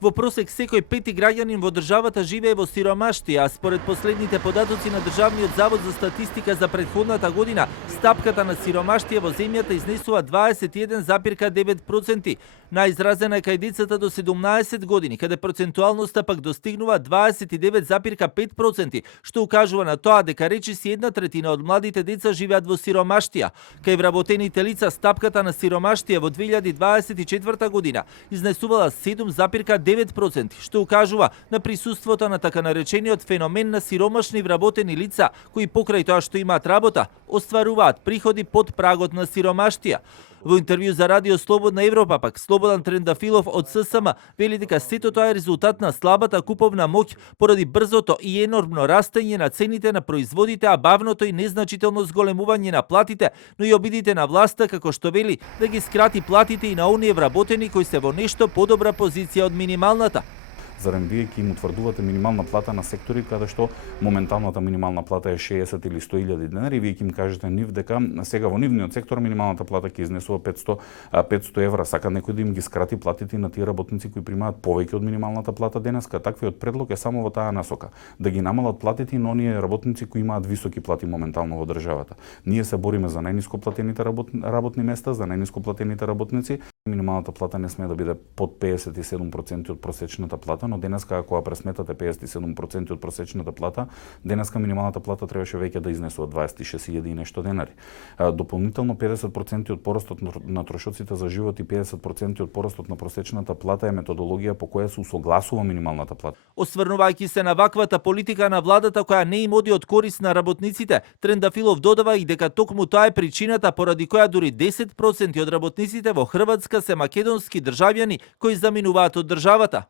Во просек секој пети граѓанин во државата живее во сиромаштија, а според последните податоци на Државниот завод за статистика за претходната година, стапката на сиромаштија во земјата изнесува 21,9%. Најизразена е кај децата до 17 години, каде процентуалноста пак достигнува 29,5%, што укажува на тоа дека речиси 1/3 од младите деца живеат во сиромаштија. Кај вработените лица стапката на сиромаштија во 2024 година изнесувала 7,9%, што укажува на присуството на така наречениот феномен на сиромашни вработени лица, кои покрај тоа што имаат работа, остваруваат приходи под прагот на сиромаштија. Во интервју за Радио Слободна Европа пак Слободан Трендафилов од ССМ вели дека сето тоа е резултат на слабата куповна моќ поради брзото и енормно растење на цените на производите, а бавното и незначително зголемување на платите, но и обидите на власта како што вели да ги скрати платите и на оние вработени кои се во нешто подобра позиција од минималната. Зарем вие ќе им утврдувате минимална плата на сектори каде што моменталната минимална плата е 60 или 100.000 денари, вие ќе им кажете нив дека сега во нивниот сектор минималната плата ќе изнесува 500 евра. Сака некој да им ги скрати платите на тие работници кои примаат повеќе од минималната плата денеска. Таквиот предлог е само во таа насока, да ги намалат платите и на оние работници кои имаат високи плати моментално во државата. Ние се бориме за најниско платените работни места, за најниско платените работници. Минималната плата не сме да биде под 57% од просечната плата, но денеска ако ја пресметате 57% од просечната плата, денеска минималната плата требаше веќе да изнесува 26.000 и нешто денари. Дополнително 50% од порастот на трошоците за живот и 50% од порастот на просечната плата е методологија по која се усогласува минималната плата. Осврнувајќи се на ваквата политика на владата која не им оди од корис на работниците, Трендафилов додава и дека токму тоа е причината поради која дури 10% од работниците во Хрватска се македонски државјани кои заминуваат од државата.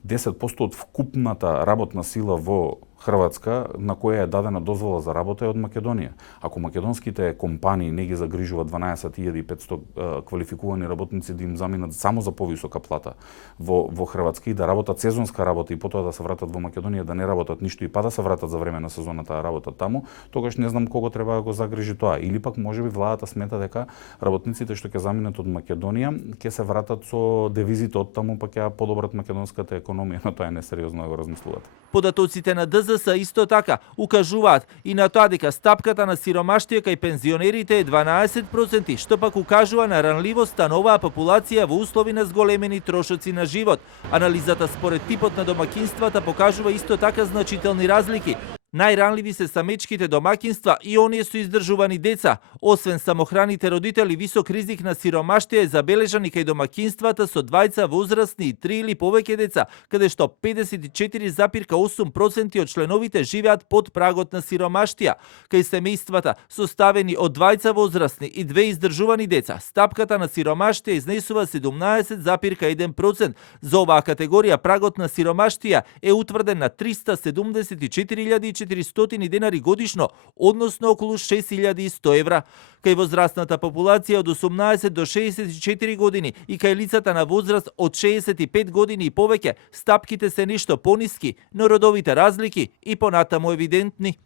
10% од вкупната работна сила во Хрватска на која е дадена дозвола за работа е од Македонија. Ако македонските компании не ги загрижуваат 12.500 квалификувани работници да им заминат само за повисока плата во Хрватска и да работат сезонска работа и потоа да се вратат во Македонија да не работат ништо и па да се вратат за време на сезоната да работат таму, тогаш не знам кого треба да го загрижи тоа. Или пак можеби владата смета дека работниците што ќе заминат од Македонија ќе се вратат со девизите од таму па ќе подобрат македонската економија, но тоа е несериозно да го размислувате. Податоците на ДЗС исто така укажуваат и на тоа дека стапката на сиромаштија кај пензионерите е 12%, што пак укажува на ранливоста на оваа популација во услови на зголемени трошоци на живот. Анализата според типот на домакинствата покажува исто така значителни разлики. Најранливи се самечките домакинства и оние со издржувани деца. Освен самохраните родители, висок ризик на сиромаштија е забележан и кај домакинствата со двајца возрастни и 3 или повеќе деца, каде што 54,8% од членовите живеат под прагот на сиромаштија. Кај семејствата составени од двајца возрастни и 2 издржувани деца, стапката на сиромаштија изнесува 17,1%. За оваа категорија прагот на сиромаштија е утврден на 374.400 денари годишно, односно околу 6.100 евра. Кај возрастната популација од 18 до 64 години и кај лицата на возраст од 65 години и повеќе, стапките се нешто пониски, но родовите разлики и понатаму евидентни.